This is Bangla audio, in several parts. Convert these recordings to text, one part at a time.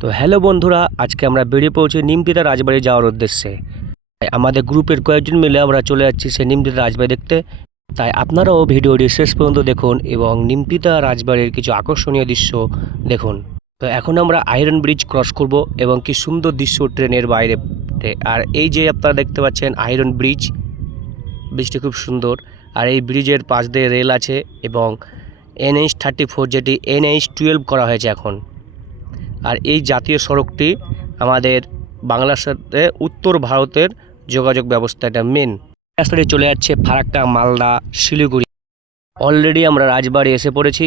তো হ্যালো বন্ধুরা, আজকে আমরা বেরিয়ে পড়েছি নিমতিতা রাজবাড়ি যাওয়ার উদ্দেশ্যে। তাই আমাদের গ্রুপের কয়েকজন মিলে আমরা চলে যাচ্ছি সেই নিমতিতা রাজবাড়ি দেখতে। তাই আপনারাও ভিডিওটি শেষ পর্যন্ত দেখুন এবং নিমতিতা রাজবাড়ির কিছু আকর্ষণীয় দৃশ্য দেখুন। তো এখন আমরা আয়রন ব্রিজ ক্রস করব এবং কি সুন্দর দৃশ্য ট্রেনের বাইরে আর এই যে আপনারা দেখতে পাচ্ছেন আয়রন ব্রিজ, ব্রিজটি খুব সুন্দর। আর এই ব্রিজের পাশ দিয়ে রেল আছে এবং এনএইচ থার্টি ফোর যেটি এনএইচ টুয়েলভ করা হয়েছে এখন। আর এই জাতীয় সড়কটি আমাদের বাংলার সাথে উত্তর ভারতের যোগাযোগ ব্যবস্থা এটা মেন রাস্তাটি চলে যাচ্ছে ফারাক্কা, মালদা, শিলিগুড়ি। অলরেডি আমরা রাজবাড়ি এসে পড়েছি।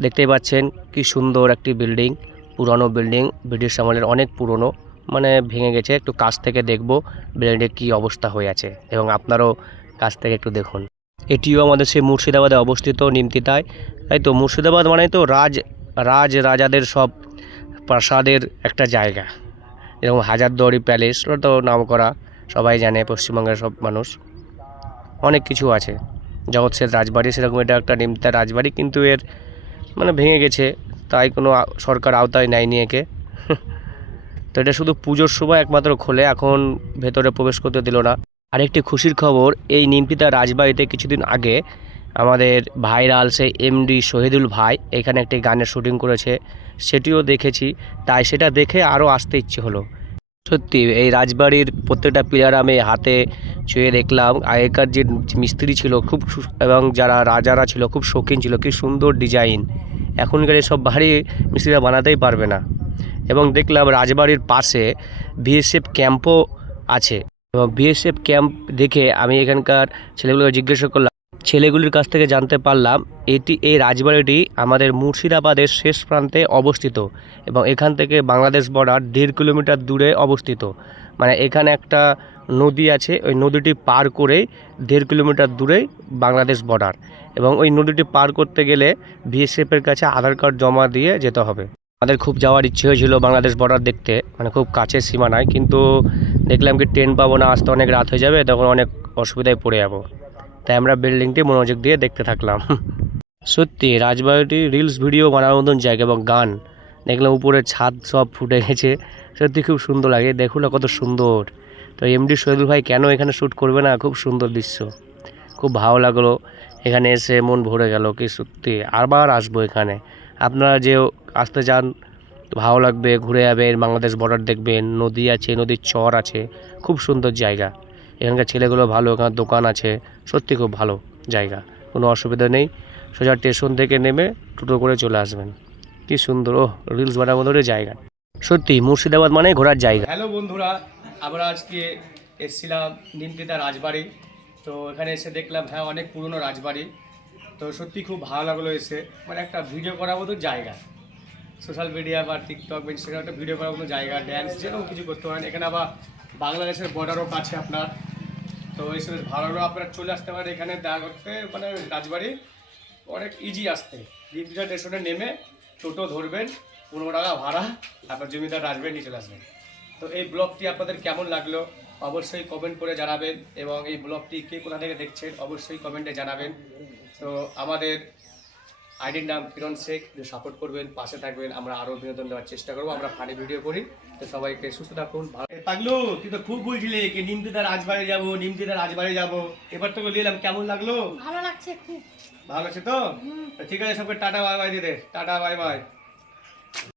দেখতেই পাচ্ছেন কি সুন্দর একটি বিল্ডিং পুরনো বিল্ডিং ব্রিটিশ আমলের অনেক পুরনো মানে ভেঙে গেছে। একটু কাছ থেকে দেখব বিল্ডিংয়ের কী অবস্থা হয়ে আছে এবং আপনারাও কাছ থেকে একটু দেখুন। এটিও আমাদের সেই মুর্শিদাবাদে অবস্থিত নিমতিতায় তাই তো মুর্শিদাবাদ মানে তো রাজ রাজ রাজাদের সব প্রাসাদের একটা জায়গা। যেরকম হাজারদুয়ারি প্যালেস ওটা তো নাম করা সবাই জানে, পশ্চিমবঙ্গের সব মানুষ। অনেক কিছু আছে। জগৎসের রাজবাড়ি, সেরকম এটা একটা নিমতার রাজবাড়ি, কিন্তু এর মানে ভেঙে গেছে, তাই কোনো সরকার আওতায় নেয়নি একে। তো এটা শুধু পুজোর সময় একমাত্র খোলে, এখন ভেতরে প্রবেশ করতে দিল না। আরেকটি খুশির খবর, এই নিমপিতা রাজবাড়িতে কিছুদিন আগে আমাদের ভাইরাল সেই এমডি শহীদুল ভাই এখানে একটি গানের শুটিং করেছে, সেটিও দেখেছি, তাই সেটা দেখে আরও আসতে ইচ্ছে হলো। সত্যি, এই রাজবাড়ির প্রত্যেকটা পিলার আমি হাতে ছুঁয়ে দেখলাম, আগেকার যে মিস্ত্রি ছিল খুব এবং যারা রাজারা ছিল খুব শৌখিন ছিল, কি সুন্দর ডিজাইন এখনকার সব বাড়ি মিস্ত্রিরা বানাতেই পারবে না। এবং দেখলাম রাজবাড়ির পাশে বিএসএফ ক্যাম্পও আছে। এবং বিএসএফ ক্যাম্প দেখে আমি এখানকার ছেলেগুলোকে জিজ্ঞাসা করলাম ছেলেগুলির কাছ থেকে জানতে পারলাম, এটি এই রাজবাড়িটি আমাদের মুর্শিদাবাদের শেষ প্রান্তে অবস্থিত এবং এখান থেকে বাংলাদেশ বর্ডার দেড় কিলোমিটার দূরে অবস্থিত। মানে এখানে একটা নদী আছে, ওই নদীটি পার করেই দেড় কিলোমিটার দূরেই বাংলাদেশ বর্ডার এবং ওই নদীটি পার করতে গেলে বিএসএফের কাছে আধার কার্ড জমা দিয়ে যেতে হবে। আমাদের খুব যাওয়ার ইচ্ছে হয়েছিল বাংলাদেশ বর্ডার দেখতে মানে খুব কাছের সীমানায়, কিন্তু দেখলাম কি ট্রেন পাবো না, আসতে অনেক রাত হয়ে যাবে, তখন অনেক অসুবিধায় পড়ে যাব। তাই আমরা বিল্ডিংটি মনোযোগ দিয়ে দেখতে থাকলাম। সত্যি, রাজবাড়িটি রিলস ভিডিও বানানোর মতন জায়গা এবং গান। দেখলাম উপরে ছাদ সব ফুটে গেছে। সত্যি খুব সুন্দর লাগে। দেখুন না কত সুন্দর। তো এমডি শহীদুল ভাই কেন এখানে শ্যুট করবে না? খুব সুন্দর দৃশ্য। খুব ভালো লাগল। এখানে এসে মন ভরে গেল কি সত্যি। আবার আসব এখানে। আপনারা যে আসতে চান, ভালো লাগবে, ঘুরে যাবেন, বাংলাদেশ বর্ডার দেখবেন, নদী আছে, নদীর চর আছে। খুব সুন্দর জায়গা। এখানকার ছেলেগুলো ভালো এখানে দোকান আছে, সত্যি খুব ভালো জায়গা, কোনো অসুবিধা নেই। সোজা স্টেশন থেকে নেমে টোটো করে চলে আসবেন। কি সুন্দর ও রিলস মতো জায়গা। সত্যি, মুর্শিদাবাদ মানে ঘোরার জায়গা। হ্যালো বন্ধুরা, আমরা আজকে এসেছিলাম নিমতিতা রাজবাড়ি। তো এখানে এসে দেখলাম হ্যাঁ অনেক পুরনো রাজবাড়ি। তো সত্যি খুব ভালো লাগল এসে। মানে একটা ভিডিও করার মতো জায়গা। সোশ্যাল মিডিয়া বা টিকটক বা ইনস্টাগ্রাম একটা ভিডিও করার মতো জায়গা ড্যান্স যেরকম কিছু করতে পারেন। এখানে আবার বাংলাদেশের বর্ডারও কাছে আপনার। তো এই সব ভালো হলো আপনারা চলে আসতে পারেন, এখানে দেখা করতে মানে রাজবাড়ি। অনেক ইজি আসতে। দীপিকা স্টেশনে নেমে টোটো ধরবেন, পনেরো টাকা ভাড়া, তারপর জমিদার রাজবাড়ি নিয়ে চলে আসবেন। তো এই ব্লগটি আপনাদের কেমন লাগল অবশ্যই কমেন্ট করে জানাবেন এবং এই ব্লগটি কে কোথা থেকে দেখছেন অবশ্যই কমেন্টে জানাবেন। তো আমাদের আইডির নাম কিরণ শেখ। সাপোর্ট করবেন পাশে থাকবেন আমরা আরও বিনোদন দেওয়ার চেষ্টা করব। আমরা ফানি ভিডিও করি। তো সবাইকে সুস্থ থাকুন ভালো পাগলু তুই তো খুব বলছিলি কি নিমতিদার রাজবাড়ি যাব নিমতিদার রাজবাড়ি যাব। এবার তোকে নিলাম কেমন লাগল? ভালো লাগছে খুব। ভালো আছে তো? তো ঠিক আছে সবকে টাটা বাই বাই দিদি টাটা বাই বাই